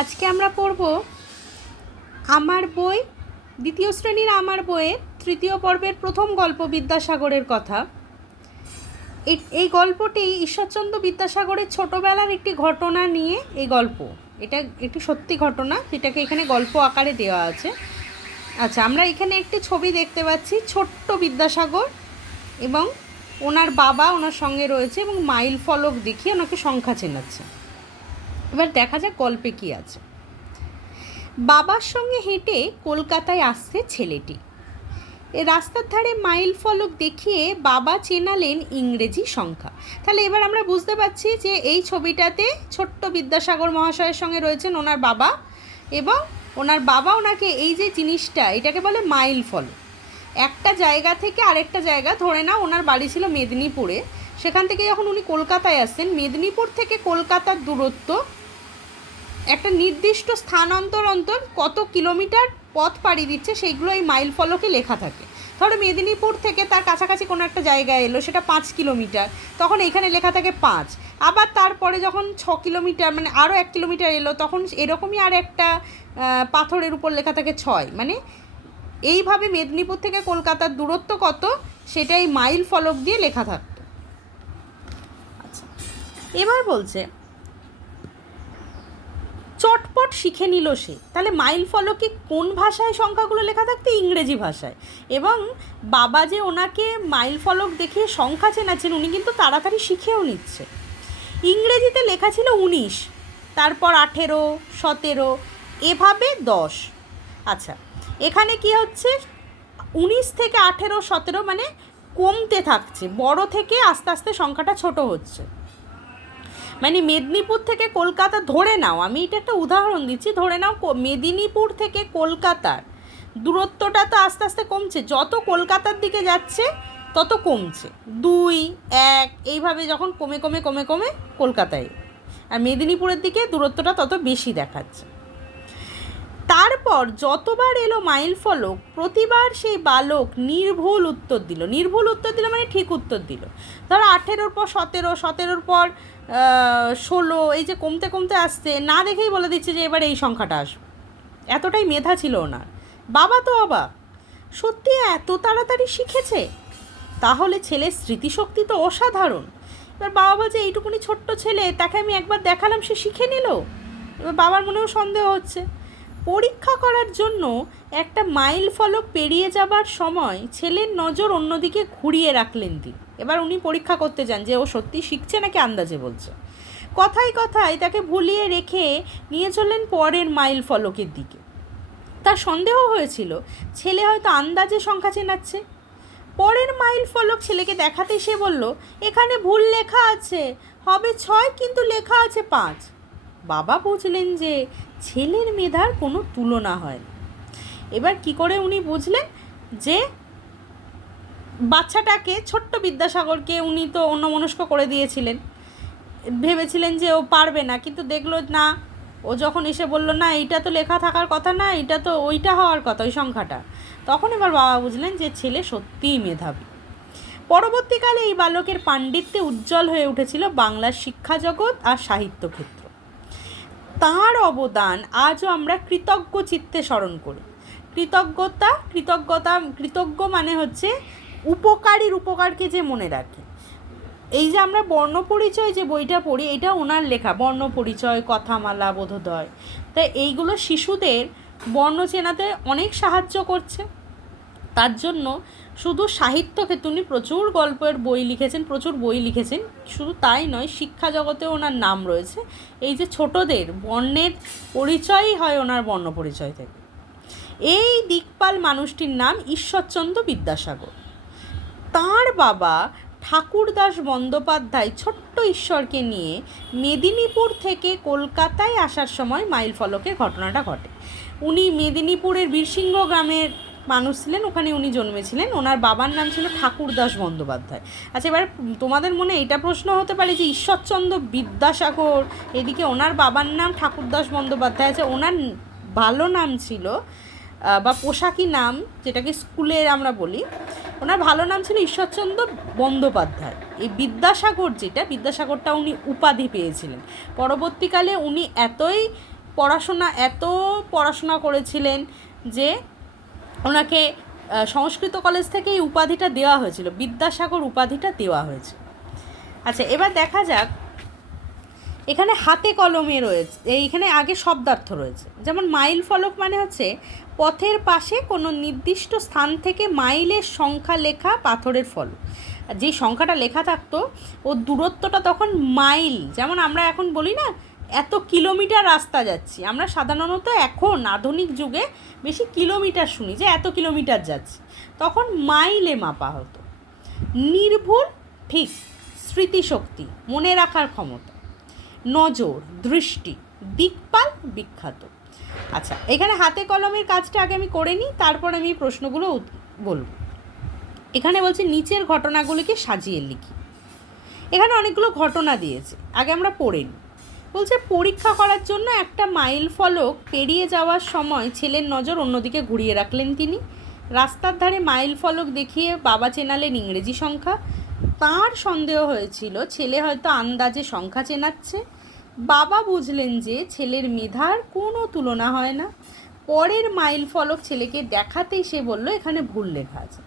আজকে আমরা পড়ব আমার বই দ্বিতীয় শ্রেণীর আমার বইয়ের তৃতীয় পর্বের প্রথম গল্প বিদ্যাসাগরের কথা। এই গল্পটি ঈশ্বরচন্দ্র বিদ্যাসাগরের ছোটোবেলার একটি ঘটনা নিয়ে এই গল্প। এটা একটি সত্যি ঘটনা, যেটাকে এখানে গল্প আকারে দেওয়া আছে। আচ্ছা, আমরা এখানে একটি ছবি দেখতে পাচ্ছি, ছোট্ট বিদ্যাসাগর এবং ওনার বাবা ওনার সঙ্গে রয়েছে এবং মাইল ফলক দেখিয়ে ওনাকে সংখ্যা চেনাচ্ছে। এবার দেখা যাক গল্পে কী আছে। বাবার সঙ্গে হেঁটে কলকাতায় আসছে ছেলেটি। রাস্তার ধারে মাইল ফলক দেখিয়ে বাবা চেনালেন ইংরেজি সংখ্যা। তাহলে এবার আমরা বুঝতে পারছি যে এই ছবিটাতে ছোট্ট বিদ্যাসাগর মহাশয়ের সঙ্গে রয়েছেন ওনার বাবা, এবং ওনার বাবা ওনাকে এই যে জিনিসটা, এটাকে বলে মাইল ফলক। একটা জায়গা থেকে আরেকটা জায়গা, ধরে নাও ওনার বাড়ি ছিল মেদিনীপুরে, সেখান থেকে যখন উনি কলকাতায় আসছেন, মেদিনীপুর থেকে কলকাতার দূরত্ব একটা নির্দিষ্ট স্থান অন্তর অন্তর কত কিলোমিটার পথ পাড়ি দিচ্ছে সেইগুলো এই মাইল ফলকে লেখা থাকে। ধরো মেদিনীপুর থেকে তার কাছাকাছি কোনো একটা জায়গায় এলো, সেটা 5 কিলোমিটার, তখন এখানে লেখা থাকে 5। আবার তারপরে যখন 6 কিলোমিটার, মানে আরও 1 কিলোমিটার এলো, তখন এরকমই আর একটা পাথরের উপর লেখা থাকে 6। মানে এইভাবে মেদিনীপুর থেকে কলকাতার দূরত্ব কত সেটা এই মাইল ফলক দিয়ে লেখা থাকতো। আচ্ছা, এবার বলছে চটপট শিখে নিল সে। তাহলে মাইল ফলকে কোন ভাষায় সংখ্যাগুলো লেখা থাকতো? ইংরেজি ভাষায়। এবং বাবা যে ওনাকে মাইল ফলক দেখে সংখ্যা চেনাচ্ছেন, উনি কিন্তু তাড়াতাড়ি শিখেও নিচ্ছে। ইংরেজিতে লেখা ছিল 19, তারপর 18, 17, এভাবে 10। আচ্ছা, এখানে কি হচ্ছে, 19 থেকে 18, 17 মানে কমতে থাকছে, বড় থেকে আস্তে আস্তে সংখ্যাটা ছোট হচ্ছে। মানে মেদিনীপুর থেকে কলকাতা, ধরে নাও, আমি এটা একটা উদাহরণ দিচ্ছি, ধরে নাও মেদিনীপুর থেকে কলকাতার দূরত্বটা তো আস্তে আস্তে কমছে, যত কলকাতার দিকে যাচ্ছে তত কমছে, 2, 1 এইভাবে যখন কমে কমে কমে কমে কলকাতায়, আর মেদিনীপুরের দিকে দূরত্বটা তত বেশি দেখাচ্ছে। তারপর যতবার এলো মাইল ফলক, প্রতিবার সেই বালক নির্ভুল উত্তর দিল। নির্ভুল উত্তর দিল মানে ঠিক উত্তর দিল। ধরো 18-র পর 17, 17-র পর 16, এই যে কমতে কমতে আসছে, না দেখেই বলে দিচ্ছে যে এবার এই সংখ্যাটা আসবে। এতটাই মেধা ছিল ওনার। বাবা তো অবাক, সত্যি এত তাড়াতাড়ি শিখেছে, তাহলে ছেলের স্মৃতিশক্তি তো অসাধারণ। এবার বাবা বলছে এইটুকুনি ছোট্ট ছেলে, তাকে আমি একবার দেখালাম, সে শিখে নিল। এবার বাবার মনেও সন্দেহ হচ্ছে। পরীক্ষা করার জন্য একটা মাইল ফলক পেরিয়ে যাবার সময় ছেলের নজর অন্যদিকে ঘুরিয়ে রাখলেন তিনি। এবার উনি পরীক্ষা করতে যান যে ও সত্যি শিখছে নাকি আন্দাজে বলছে। কথায় কথায় তাকে ভুলিয়ে রেখে নিয়ে চললেন পরের মাইল ফলকের দিকে। তার সন্দেহ হয়েছিল ছেলে হয়তো আন্দাজে সংখ্যা চেনাচ্ছে। পরের মাইল ফলক ছেলেকে দেখাতে সে বলল, এখানে ভুল লেখা আছে, হবে 6 কিন্তু লেখা আছে 5। বাবা বুঝলেন যে ছেলের মেধার কোনো তুলনা হয় না। এবার কি করে উনি বুঝলেন যে বাচ্চাটাকে, ছোট্ট বিদ্যাসাগরকে উনি তো অন্যমনস্ক করে দিয়েছিলেন, ভেবেছিলেন যে ও পারবে না, কিন্তু দেখলো না, ও যখন এসে বলল না এইটা তো লেখা থাকার কথা না, এটা তো ওইটা হওয়ার কথা, ওই সংখ্যাটা, তখন এবার বাবা বুঝলেন যে ছেলে সত্যিই মেধাবী। পরবর্তীকালে এই বালকের পাণ্ডিত্যে উজ্জ্বল হয়ে উঠেছিল বাংলার শিক্ষা জগৎ আর সাহিত্য ক্ষেত্র। তাঁর অবদান আজও আমরা কৃতজ্ঞ চিত্তে স্মরণ করি। কৃতজ্ঞ মানে হচ্ছে উপকারীর উপকারকে যে মনে রাখে। এই যে আমরা বর্ণপরিচয় যে বইটা পড়ি, এটা ওনার লেখা, বর্ণপরিচয়, কথামালা, বোধোদয়। তাই এইগুলো শিশুদের বর্ণ চেনাতে অনেক সাহায্য করছে। তার জন্য শুধু সাহিত্য ক্ষেত্রে উনি প্রচুর গল্পের বই লিখেছেন, প্রচুর বই লিখেছেন। শুধু তাই নয়, শিক্ষা জগতেও ওনার নাম রয়েছে। এই যে ছোটদের বর্ণের পরিচয়ই হয় ওনার বর্ণ পরিচয় থেকে। এই দিকপাল মানুষটির নাম ঈশ্বরচন্দ্র বিদ্যাসাগর। তাঁর বাবা ঠাকুরদাস বন্দ্যোপাধ্যায় ছোট্ট ঈশ্বরকে নিয়ে মেদিনীপুর থেকে কলকাতায় আসার সময় মাইল ফলকের ঘটনাটা ঘটে। উনি মেদিনীপুরের বীরসিংহ গ্রামের মানুষ ছিলেন, ওখানে উনি জন্মেছিলেন। ওনার বাবার নাম ছিল ঠাকুরদাস বন্দ্যোপাধ্যায়। আচ্ছা, এবার তোমাদের মনে এটা প্রশ্ন হতে পারে যে ঈশ্বরচন্দ্র বিদ্যাসাগর, এদিকে ওনার বাবার নাম ঠাকুরদাস বন্দ্যোপাধ্যায়। আছে, ওনার ভালো নাম ছিল বা পোশাকি নাম, যেটাকে স্কুলের আমরা বলি, ওনার ভালো নাম ছিল ঈশ্বরচন্দ্র বন্দ্যোপাধ্যায়। এই বিদ্যাসাগরটা উনি উপাধি পেয়েছিলেন। পরবর্তীকালে উনি এতই এত পড়াশোনা করেছিলেন যে ওনাকে সংস্কৃত কলেজ থেকে এই উপাধিটা দেওয়া হয়েছিল, বিদ্যাসাগর উপাধিটা দেওয়া হয়েছে। আচ্ছা, এবার দেখা যাক এখানে হাতে কলমে রয়েছে, এইখানে আগে শব্দার্থ রয়েছে। যেমন মাইল ফলক মানে হচ্ছে পথের পাশে কোনো নির্দিষ্ট স্থান থেকে মাইলের সংখ্যা লেখা পাথরের ফলক। যে সংখ্যাটা লেখা থাকতো ওর দূরত্বটা তখন মাইল, যেমন আমরা এখন বলি না এত কিলোমিটার রাস্তা যাচ্ছি, আমরা সাধারণত এখন আধুনিক যুগে বেশি কিলোমিটার শুনি যে এত কিলোমিটার যাচ্ছি, তখন মাইলে মাপা হতো। নির্ভুল ঠিক, স্মৃতিশক্তি মনে রাখার ক্ষমতা, নজর দৃষ্টি, দিকপাল বিখ্যাত। আচ্ছা, এখানে হাতে কলমের কাজটা আগে আমি করে নিই, তারপর আমি প্রশ্নগুলো বলব। এখানে বলছে নিচের ঘটনাগুলিকে সাজিয়ে লিখি। এখানে অনেকগুলো ঘটনা দিয়েছে, আগে আমরা পড়ে নিই। বলছে পরীক্ষা করার জন্য একটা মাইল ফলক পেরিয়ে যাওয়ার সময় ছেলের নজর অন্যদিকে ঘুরিয়ে রাখলেন তিনি। রাস্তার ধারে মাইল ফলক দেখিয়ে বাবা চেনালেন ইংরেজি সংখ্যা। তাঁর সন্দেহ হয়েছিল ছেলে হয়তো আন্দাজে সংখ্যা চেনাচ্ছে। বাবা বুঝলেন যে ছেলের মেধার কোনো তুলনা হয় না। পরের মাইল ফলক ছেলেকে দেখাতেই সে বলল এখানে ভুল লেখা আছে।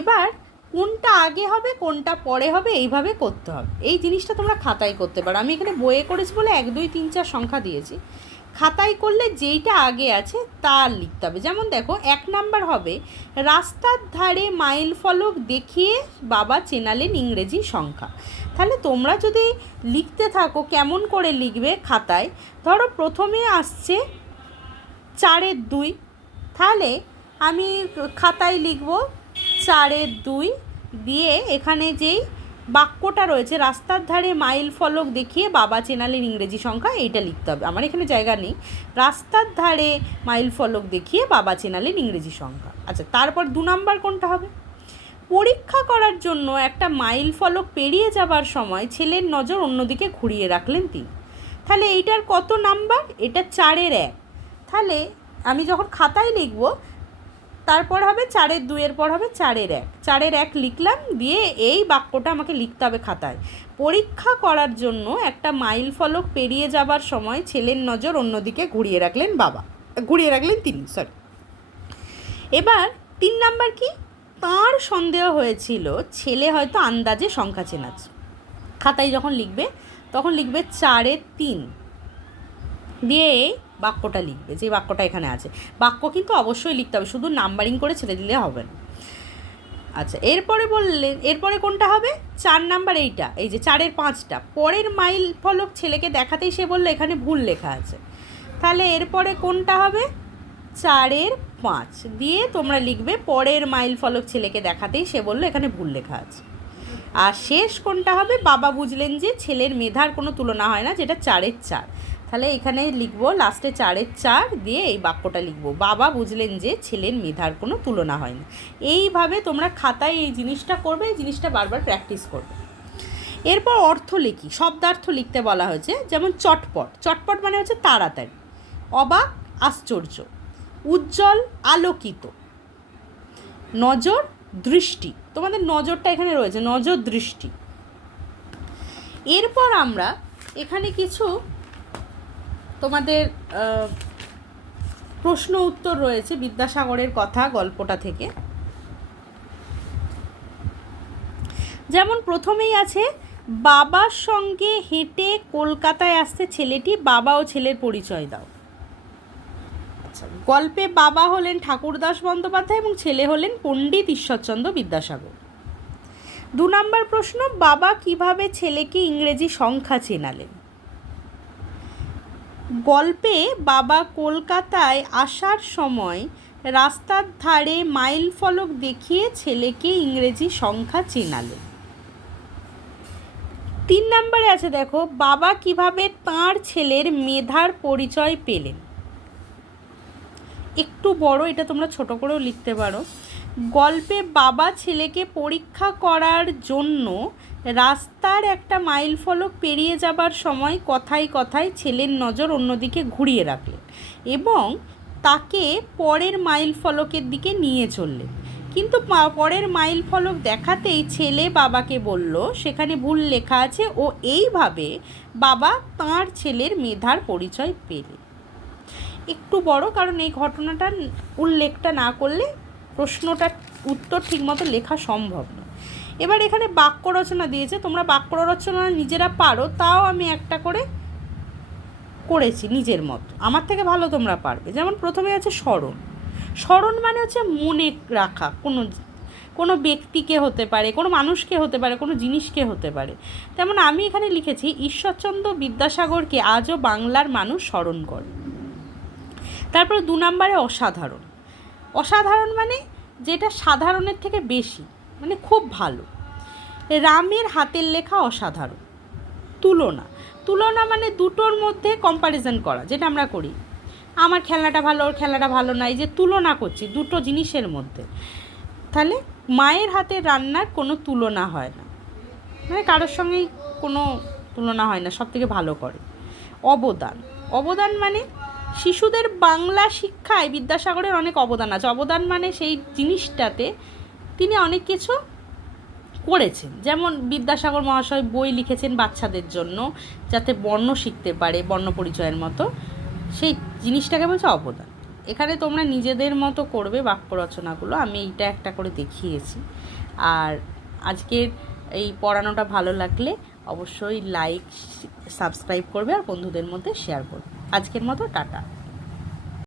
এবার কোনটা আগে হবে কোনটা পরে হবে এইভাবে করতে হবে। এই জিনিসটা তোমরা খাতায় করতে পারো, আমি এখানে বইয়ে করেছি বলে 1 2 3 4 সংখ্যা দিয়েছি। খাতায় করলে যেইটা আগে আছে তার লিখতে হবে। যেমন দেখো 1 নাম্বার হবে রাস্তার ধারে মাইল ফলক দেখিয়ে বাবা চেনালেন ইংরেজি সংখ্যা। তাহলে তোমরা যদি লিখতে থাকো কেমন করে লিখবে খাতায়, ধরো প্রথমে আসছে 4 2, তাহলে আমি খাতায় লিখব 4 2 দিয়ে এখানে যেই বাক্যটা রয়েছে রাস্তার ধারে মাইল ফলক দেখিয়ে বাবা চেনালেন ইংরেজি সংখ্যা, এইটা লিখতে হবে। আমার এখানে জায়গা নেই, রাস্তার ধারে মাইল ফলক দেখিয়ে বাবা চেনালেন ইংরেজি সংখ্যা। আচ্ছা, তারপর 2 নাম্বার কোনটা হবে? পরীক্ষা করার জন্য একটা মাইল ফলক পেরিয়ে যাবার সময় ছেলের নজর অন্যদিকে ঘুরিয়ে রাখলেন তিনি। তাহলে এইটার কত নাম্বার? এটা 4 1। তাহলে আমি যখন খাতায় লিখব তারপর হবে 4 2 এর পর হবে 4 1। 4 1 লিখলাম, দিয়ে এই বাক্যটা আমাকে লিখতে হবে খাতায়। পরীক্ষা করার জন্য একটা মাইল ফলক পেরিয়ে যাবার সময় ছেলের নজর অন্যদিকে ঘুরিয়ে রাখলেন তিনি। এবার 3 নাম্বার কি? তাঁর সন্দেহ হয়েছিল ছেলে হয়তো আন্দাজে সংখ্যা চেনাচ্ছে। খাতায় যখন লিখবে তখন লিখবে 4 3 দিয়ে বাক্যটা লিখবে, যে বাক্যটা এখানে আছে। বাক্য কিন্তু অবশ্যই লিখতে হবে, শুধু নাম্বারিং করে ছেড়ে দিলে হবে না। আচ্ছা, এরপরে কোনটা হবে? 4 নাম্বার, এইটা, এই যে 4 5টা। পরের মাইল ফলক ছেলেকে দেখাতেই সে বললো এখানে ভুল লেখা আছে। তাহলে এরপরে কোনটা হবে? 4 5 দিয়ে তোমরা লিখবে পরের মাইল ফলক ছেলেকে দেখাতেই সে বললো এখানে ভুল লেখা আছে। আর শেষ কোনটা হবে? বাবা বুঝলেন যে ছেলের মেধার কোনো তুলনা হয় না, যেটা 4 4। তাহলে এখানে লিখবো লাস্টে 4 4 দিয়ে এই বাক্যটা লিখবো, বাবা বুঝলেন যে ছেলের মেধার কোনো তুলনা হয় না। এইভাবে তোমরা খাতায় এই জিনিসটা করবে, এই জিনিসটা বারবার প্র্যাকটিস করবে। এরপর অর্থ লিখি, শব্দার্থ লিখতে বলা হয়েছে। যেমন চটপট মানে হচ্ছে তাড়াতাড়ি, অবাক আশ্চর্য, উজ্জ্বল আলোকিত, নজর দৃষ্টি। তোমাদের নজরটা এখানে রয়েছে, নজর দৃষ্টি। এরপর আমরা এখানে কিছু তোমাদের প্রশ্ন উত্তর রয়েছে বিদ্যাসাগরের কথা গল্পটা থেকে। যেমন প্রথমেই আছে বাবার সঙ্গে হেঁটে কলকাতায় আসতে ছেলেটি, বাবা ও ছেলের পরিচয় দাও। আচ্ছা, গল্পে বাবা হলেন ঠাকুরদাস বন্দ্যোপাধ্যায় এবং ছেলে হলেন পণ্ডিত ঈশ্বরচন্দ্র বিদ্যাসাগর। 2 নাম্বার প্রশ্ন, বাবা কিভাবে ছেলেকে ইংরেজি সংখ্যা চেনালেন? গল্পে বাবা কলকাতায় আসার সময় রাস্তার ধারে মাইল ফলক দেখিয়ে ছেলেকে ইংরেজি সংখ্যা চেনালেন। 3 নাম্বারে আছে দেখো, বাবা কিভাবে তাঁর ছেলের মেধার পরিচয় পেলেন। একটু বড়, এটা তোমরা ছোট করেও লিখতে পারো। গল্পে বাবা ছেলেকে পরীক্ষা করার জন্য রাস্তার একটা মাইল ফলক পেরিয়ে যাবার সময় কথায় কথায় ছেলের নজর অন্যদিকে ঘুরিয়ে রাখলেন এবং তাকে পরের মাইল ফলকের দিকে নিয়ে চললেন। কিন্তু পরের মাইল ফলক দেখাতেই ছেলে বাবাকে বলল সেখানে ভুল লেখা আছে ও এইভাবে বাবা তাঁর ছেলের মেধার পরিচয় পেলেন। একটু বড়, কারণ এই ঘটনাটার উল্লেখটা না করলে প্রশ্নটার উত্তর ঠিকমতো লেখা সম্ভব নয়। এবার এখানে বাক্য রচনা দিয়েছে, তোমরা বাক্য রচনা নিজেরা পারো, তাও আমি একটা করে করেছি নিজের মতো, আমার থেকে ভালো তোমরা পারবে। যেমন প্রথমে আছে স্মরণ। স্মরণ মানে হচ্ছে মনে রাখা, কোনো ব্যক্তিকে হতে পারে, কোনো মানুষকে হতে পারে, কোনো জিনিসকে হতে পারে। তেমন আমি এখানে লিখেছি ঈশ্বরচন্দ্র বিদ্যাসাগরকে আজও বাংলার মানুষ স্মরণ করে। তারপরে 2 নম্বরে অসাধারণ। অসাধারণ মানে যেটা সাধারণের থেকে বেশি, মানে খুব ভালো। রামের হাতের লেখা অসাধারণ। তুলনা। তুলনা মানে দুটোর মধ্যে কম্প্যারিজন করা, যেটা আমরা করি, আমার খেলনাটা ভালো, ওর খেলনাটা ভালো না, এই যে তুলনা করছি দুটো জিনিসের মধ্যে। তাহলে মায়ের হাতের রান্নার কোনো তুলনা হয় না, মানে কারোর সঙ্গেই কোনো তুলনা হয় না, সব থেকে ভালো করে। অবদান। অবদান মানে শিশুদের বাংলা শিক্ষায় বিদ্যাসাগরের অনেক অবদান আছে। অবদান মানে সেই জিনিসটাতে তিনি অনেক কিছু করেছেন। যেমন বিদ্যাসাগর মহাশয় বই লিখেছেন বাচ্চাদের জন্য, যাতে বর্ণ শিখতে পারে, বর্ণ পরিচয়ের মতো, সেই জিনিসটাকে বলছে অবদান। এখানে তোমরা নিজেদের মতো করবে বাক্য রচনাগুলো, আমি এইটা একটা করে দেখিয়েছি। আর আজকের এই পড়ানোটা ভালো লাগলে অবশ্যই লাইক, সাবস্ক্রাইব করবে আর বন্ধুদের মধ্যে শেয়ার করবে। আজকের মতো টাটা।